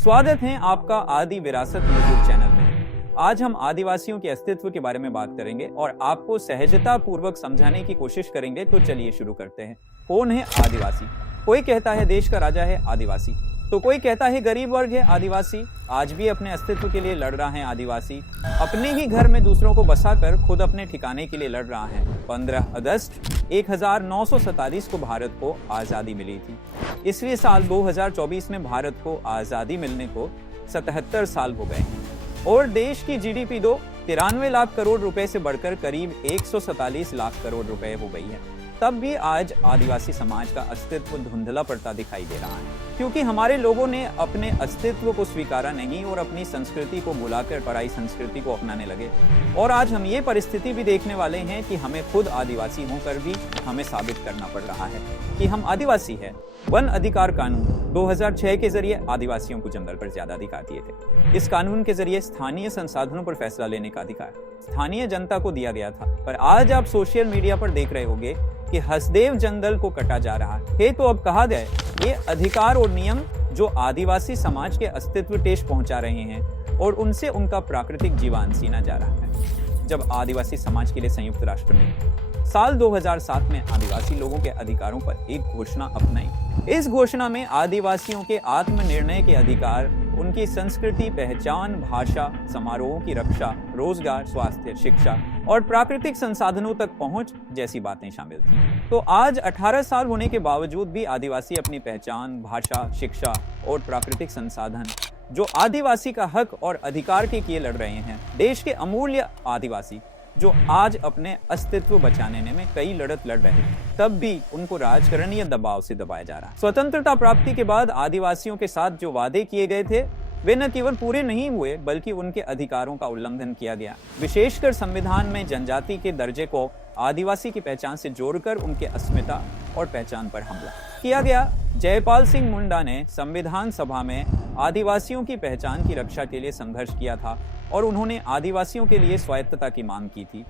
स्वागत है आपका आदि विरासत यूट्यूब चैनल में। आज हम आदिवासियों के अस्तित्व के बारे में बात करेंगे और आपको सहजता पूर्वक समझाने की कोशिश करेंगे। तो चलिए शुरू करते हैं। कौन है आदिवासी? कोई कहता है देश का राजा है आदिवासी, तो कोई कहता है गरीब वर्ग है आदिवासी। आज भी अपने अस्तित्व के लिए लड़ रहा है आदिवासी। अपने ही घर में दूसरों को बसाकर खुद अपने ठिकाने के लिए लड़ रहा है। 15 अगस्त 1947 को भारत को आज़ादी मिली थी। ईस्वी साल 2024 में भारत को आज़ादी मिलने को 77 साल हो गए हैं और देश की जीडीपी 93 लाख करोड़ रुपए से बढ़कर करीब 147 लाख करोड़ रुपए हो गई है। तब भी आज आदिवासी समाज का अस्तित्व धुंधला पड़ता दिखाई दे रहा है, क्योंकि हमारे लोगों ने अपने अस्तित्व को स्वीकारा नहीं और अपनी संस्कृति को भुलाकर पराई संस्कृति को अपनाने लगे। और आज हम ये परिस्थिति भी देखने वाले हैं कि हमें खुद आदिवासी होकर भी हमें साबित करना पड़ रहा है कि हम आदिवासी हैं। वन अधिकार कानून 2006 के जरिए आदिवासियों को जंगल पर ज्यादा अधिकार दिए थे। इस कानून के जरिए स्थानीय संसाधनों पर फैसला लेने का अधिकार स्थानीय जनता को दिया गया था। पर आज आप सोशल मीडिया पर देख रहे होंगे कि हसदेव जंगल को कटा जा रहा है। तो अब कहा जाए ये अधिकार और नियम जो आदिवासी समाज के अस्तित्व ठेस पहुंचा रहे हैं और उनसे उनका प्राकृतिक जीवन छीना जा रहा है। जब आदिवासी समाज के लिए संयुक्त राष्ट्र ने साल 2007 में आदिवासी लोगों के अधिकारों पर एक घोषणा अपनाई। इस घोषणा में आदिवासियों के आत्मनिर्णय के अधिकार, उनकी संस्कृति, पहचान, भाषा, समारोहों की रक्षा, रोजगार, स्वास्थ्य, शिक्षा और प्राकृतिक संसाधनों तक पहुंच जैसी बातें शामिल थी। तो आज 18 साल होने के बावजूद भी आदिवासी अपनी पहचान, भाषा, शिक्षा और प्राकृतिक संसाधन जो आदिवासी का हक और अधिकार के लिए लड़ रहे हैं। देश के अमूल्य आदिवासी जो आज अपने अस्तित्व बचाने में कई लड़त लड़ रहे हैं, तब भी उनको राजकरणीय दबाव से दबाया जा रहा है। स्वतंत्रता प्राप्ति के बाद आदिवासियों के साथ जो वादे किए गए थे वे न केवल पूरे नहीं हुए बल्कि उनके अधिकारों का उल्लंघन किया गया। विशेषकर संविधान में जनजाति के दर्जे को आदिवासी की पहचान से जोड़कर उनके अस्मिता और पहचान पर हमला किया गया। जयपाल सिंह मुंडा ने संविधान सभा में आदिवासियों की पहचान की रक्षा के लिए संघर्ष किया था और उन्होंने आदिवासियों के लिए स्वायत्तता की मांग की थी।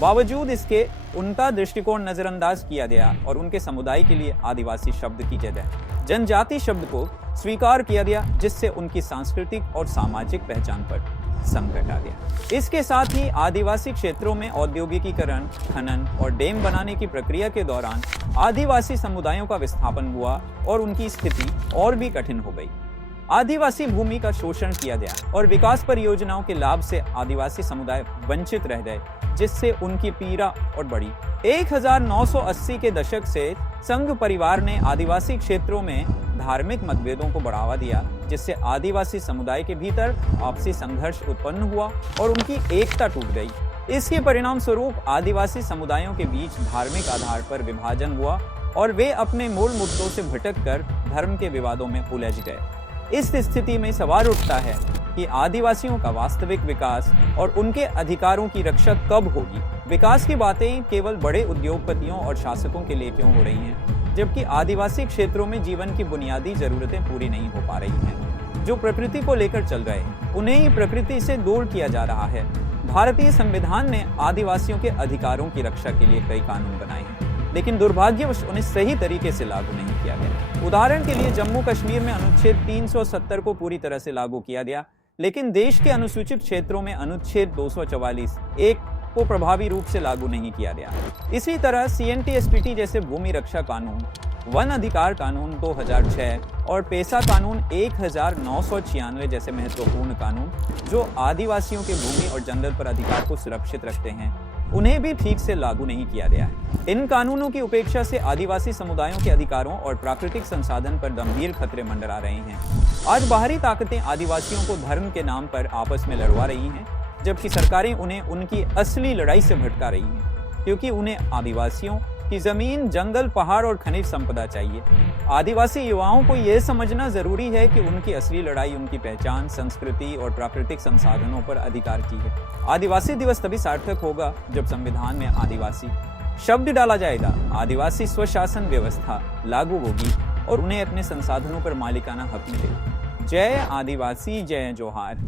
बावजूद इसके उनका दृष्टिकोण नजरअंदाज किया गया और उनके समुदाय के लिए आदिवासी शब्द की जगह जनजाति शब्द को स्वीकार किया गया, जिससे उनकी सांस्कृतिक और सामाजिक पहचान पर संकट आ गया। इसके साथ ही आदिवासी क्षेत्रों में औद्योगिकीकरण, खनन और डैम बनाने की प्रक्रिया के दौरान आदिवासी समुदायों का विस्थापन हुआ और उनकी स्थिति और भी कठिन हो गई। आदिवासी भूमि का शोषण किया गया और विकास परियोजनाओं के लाभ से आदिवासी समुदाय वंचित रह गए, जिससे उनकी पीड़ा और बढ़ी। 1980 के दशक से संघ परिवार ने आदिवासी क्षेत्रों में धार्मिक मतभेदों को बढ़ावा दिया, जिससे आदिवासी समुदाय के भीतर आपसी संघर्ष उत्पन्न हुआ और उनकी एकता टूट गई। इसके परिणाम स्वरूप आदिवासी समुदायों के बीच धार्मिक आधार पर विभाजन हुआ और वे अपने मूल मुद्दों से भटककर धर्म के विवादों में उलझ गए। इस स्थिति में सवाल उठता है कि आदिवासियों का वास्तविक विकास और उनके अधिकारों की रक्षा कब होगी। विकास की बातें केवल बड़े उद्योगपतियों और शासकों के लिए क्यों हो रही हैं, जबकि आदिवासी क्षेत्रों में जीवन की बुनियादी जरूरतें पूरी नहीं हो पा रही हैं। जो प्रकृति को लेकर चल रहे हैं उन्हें ही प्रकृति से दूर किया जा रहा है। भारतीय संविधान ने आदिवासियों के अधिकारों की रक्षा के लिए कई कानून बनाए हैं, लेकिन दुर्भाग्यवश उन्हें सही तरीके से लागू नहीं किया गया। उदाहरण के लिए जम्मू कश्मीर में अनुच्छेद 370 को पूरी तरह से लागू किया गया, लेकिन देश के अनुसूचित क्षेत्रों में अनुच्छेद 244(1) को प्रभावी रूप से लागू नहीं किया गया। इसी तरह CNTSPT जैसे भूमि रक्षा कानून, वन अधिकार कानून 2006 और पेशा कानून 1996 जैसे महत्वपूर्ण कानून जो आदिवासियों के भूमि और जंगल पर अधिकार को सुरक्षित रखते हैं, उन्हें भी ठीक से लागू नहीं किया गया है। इन कानूनों की उपेक्षा से आदिवासी समुदायों के अधिकारों और प्राकृतिक संसाधन पर गंभीर खतरे मंडरा रहे हैं। आज बाहरी ताकतें आदिवासियों को धर्म के नाम पर आपस में लड़वा रही हैं, जबकि सरकारें उन्हें उनकी असली लड़ाई से भटका रही हैं, क्योंकि उन्हें आदिवासियों की जमीन, जंगल, पहाड़ और खनिज संपदा चाहिए। आदिवासी युवाओं को यह समझना जरूरी है कि उनकी असली लड़ाई उनकी पहचान, संस्कृति और प्राकृतिक संसाधनों पर अधिकार की है। आदिवासी दिवस तभी सार्थक होगा जब संविधान में आदिवासी शब्द डाला जाएगा, आदिवासी स्वशासन व्यवस्था लागू होगी और उन्हें अपने संसाधनों पर मालिकाना हक मिलेगा। जय आदिवासी, जय जोहार।